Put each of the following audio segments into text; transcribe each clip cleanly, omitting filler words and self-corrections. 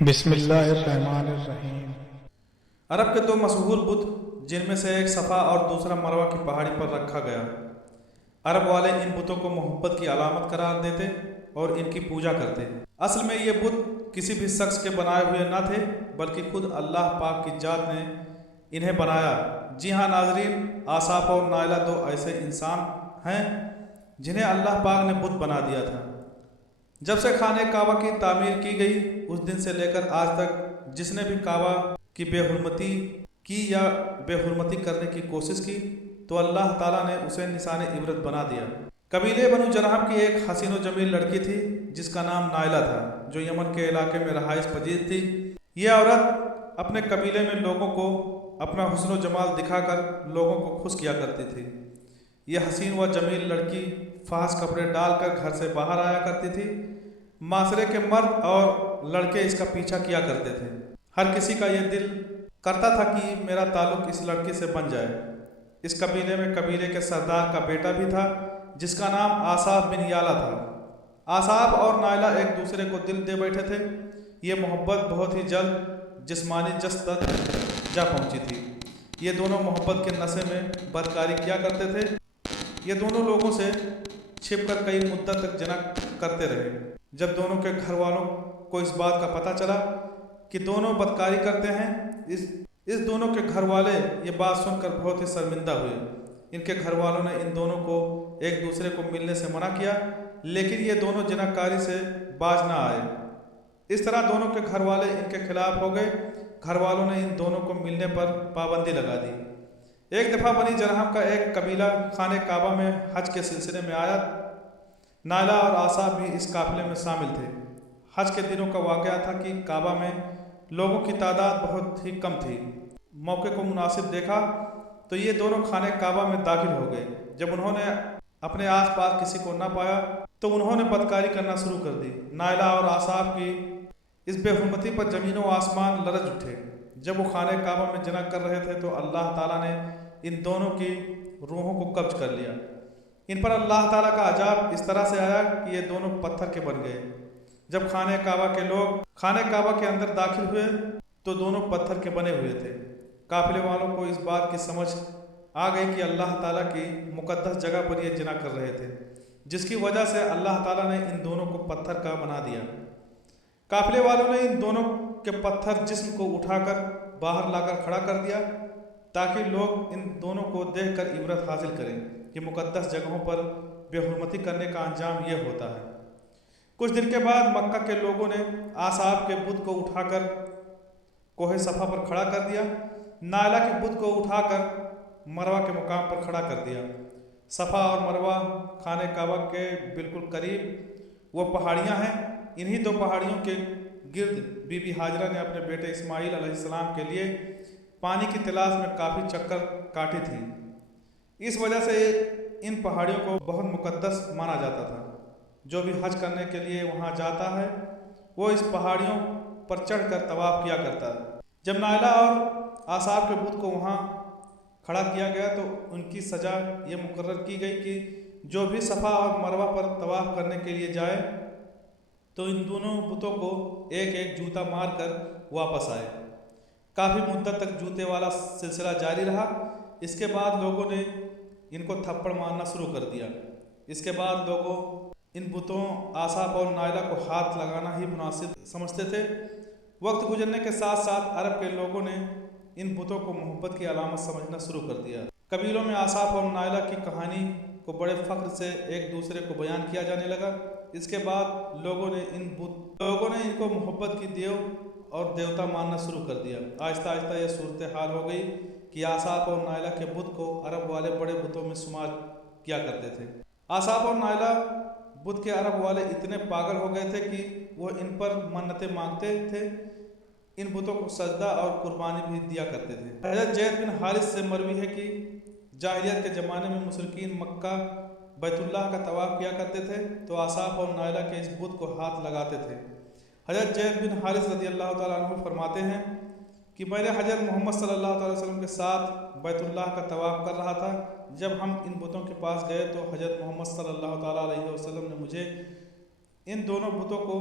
بسم اللہ الرحمن الرحیم۔ عرب کے دو مشہور بت جن میں سے ایک صفا اور دوسرا مروہ کی پہاڑی پر رکھا گیا۔ عرب والے ان بتوں کو محبت کی علامت قرار دیتے اور ان کی پوجا کرتے۔ اصل میں یہ بت کسی بھی شخص کے بنائے ہوئے نہ تھے بلکہ خود اللہ پاک کی ذات نے انہیں بنایا۔ جی ہاں ناظرین، آصاف اور نائلہ دو ایسے انسان ہیں جنہیں اللہ پاک نے بت بنا دیا تھا۔ جب سے خانہ کعبہ کی تعمیر کی گئی اس دن سے لے کر آج تک جس نے بھی کعبہ کی بے حرمتی کی یا بے حرمتی کرنے کی کوشش کی تو اللہ تعالیٰ نے اسے نشان عبرت بنا دیا۔ قبیلے بنو جرہم کی ایک حسین و جمیل لڑکی تھی جس کا نام نائلہ تھا، جو یمن کے علاقے میں رہائش پذیر تھی۔ یہ عورت اپنے قبیلے میں لوگوں کو اپنا حسن و جمال دکھا کر لوگوں کو خوش کیا کرتی تھی۔ یہ حسین و جمیل لڑکی فحش کپڑے ڈال کر گھر سے باہر آیا کرتی تھی۔ معاشرے کے مرد اور لڑکے اس کا پیچھا کیا کرتے تھے۔ ہر کسی کا یہ دل کرتا تھا کہ میرا تعلق اس لڑکی سے بن جائے۔ اس قبیلے میں قبیلے کے سردار کا بیٹا بھی تھا جس کا نام آصاف بن یالہ تھا۔ آصاف اور نائلہ ایک دوسرے کو دل دے بیٹھے تھے۔ یہ محبت بہت ہی جلد جسمانی جذب تک جا پہنچی تھی۔ یہ دونوں محبت کے نشے میں بدکاری کیا کرتے تھے۔ یہ دونوں لوگوں سے چھپ کر کئی مدت تک جنا کرتے رہے۔ جب دونوں کے گھر والوں کو اس بات کا پتہ چلا کہ دونوں بدکاری کرتے ہیں، اس دونوں کے گھر والے یہ بات سن کر بہت ہی شرمندہ ہوئے۔ ان کے گھر والوں نے ان دونوں کو ایک دوسرے کو ملنے سے منع کیا، لیکن یہ دونوں جناکاری سے باز نہ آئے۔ اس طرح دونوں کے گھر والے ان کے خلاف ہو گئے۔ گھر والوں نے ان دونوں کو ملنے پر پابندی لگا دی۔ ایک دفعہ بنی جرہم کا ایک قبیلہ خانہ کعبہ میں حج کے سلسلے میں آیا۔ نائلہ اور آصاف بھی اس قافلے میں شامل تھے۔ حج کے دنوں کا واقعہ تھا کہ کعبہ میں لوگوں کی تعداد بہت ہی کم تھی۔ موقع کو مناسب دیکھا تو یہ دونوں خانہ کعبہ میں داخل ہو گئے۔ جب انہوں نے اپنے آس پاس کسی کو نہ پایا تو انہوں نے بدکاری کرنا شروع کر دی۔ نائلہ اور آصاف کی اس بے حرمتی پر زمین و آسمان لرز اٹھے۔ جب وہ خانہ کعبہ میں جنا کر رہے تھے تو اللہ تعالیٰ نے ان دونوں کی روحوں کو قبض کر لیا۔ ان پر اللہ تعالیٰ کا عذاب اس طرح سے آیا کہ یہ دونوں پتھر کے بن گئے۔ جب خانہ کعبہ کے لوگ خانہ کعبہ کے اندر داخل ہوئے تو دونوں پتھر کے بنے ہوئے تھے۔ قافلے والوں کو اس بات کی سمجھ آ گئی کہ اللہ تعالیٰ کی مقدس جگہ پر یہ جنا کر رہے تھے، جس کی وجہ سے اللہ تعالیٰ نے ان دونوں کو پتھر کا بنا دیا۔ قافلے والوں نے ان دونوں کے پتھر جسم کو اٹھا کر باہر لا کر کھڑا کر دیا تاکہ لوگ ان دونوں کو دیکھ کر عبرت حاصل کریں کہ مقدس جگہوں پر بے حرمتی کرنے کا انجام یہ ہوتا ہے۔ کچھ دن کے بعد مکہ کے لوگوں نے آصاف کے بت کو اٹھا کر کوہ صفا پر کھڑا کر دیا۔ نائلہ کے بت کو اٹھا کر مروہ کے مقام پر کھڑا کر دیا۔ صفا اور مروہ خانہ کعبہ کے بالکل قریب وہ پہاڑیاں ہیں۔ انہی دو پہاڑیوں کے گرد بی بی ہاجرہ نے اپنے بیٹے اسماعیل علیہ السلام کے لیے پانی کی تلاش میں کافی چکر کاٹی تھی۔ اس وجہ سے ان پہاڑیوں کو بہت مقدس مانا جاتا تھا۔ جو بھی حج کرنے کے لیے وہاں جاتا ہے وہ اس پہاڑیوں پر چڑھ کر طواف کیا کرتا ہے۔ جب نائلہ اور آصاف کے بت کو وہاں کھڑا کیا گیا تو ان کی سزا یہ مقرر کی گئی کہ جو بھی صفا اور مروہ پر طواف کرنے کے لیے جائے تو ان دونوں بتوں کو ایک ایک جوتا مار کر واپس آئے۔ کافی مدت تک جوتے والا سلسلہ جاری رہا۔ اس کے بعد لوگوں نے ان کو تھپڑ مارنا شروع کر دیا۔ اس کے بعد لوگوں ان بتوں آصاف اور نائلہ کو ہاتھ لگانا ہی مناسب سمجھتے تھے۔ وقت گزرنے کے ساتھ ساتھ عرب کے لوگوں نے ان بتوں کو محبت کی علامت سمجھنا شروع کر دیا۔ قبیلوں میں آصاف اور نائلہ کی کہانی کو بڑے فخر سے ایک دوسرے کو بیان کیا جانے لگا۔ اس کے بعد لوگوں نے ان کو محبت کی دیو اور دیوتا ماننا شروع کر دیا۔ آہستہ آہستہ یہ صورتحال ہو گئی کہ آصاف اور نائلہ کے بت کو عرب والے بڑے بتوں میں شمار کیا کرتے تھے۔ آصاف اور نائلہ بت کے عرب والے اتنے پاگل ہو گئے تھے کہ وہ ان پر منتیں مانگتے تھے، ان بتوں کو سجدہ اور قربانی بھی دیا کرتے تھے۔ حضرت زید بن حارث سے مروی ہے کہ جاہلیت کے زمانے میں مشرکین مکہ بیت اللہ کا طواف کیا کرتے تھے تو آصاف اور نائلہ کے اس بت کو ہاتھ لگاتے تھے۔ حضرت زید بن حارث رضی اللہ تعالیٰ عنہ فرماتے ہیں کہ میں نے حضرت محمد صلی اللہ علیہ وسلم کے ساتھ بیت اللہ کا طواف کر رہا تھا۔ جب ہم ان بتوں کے پاس گئے تو حضرت محمد صلی اللہ تعالیٰ علیہ وسلم نے مجھے ان دونوں بتوں کو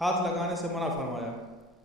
ہاتھ لگانے سے منع فرمایا۔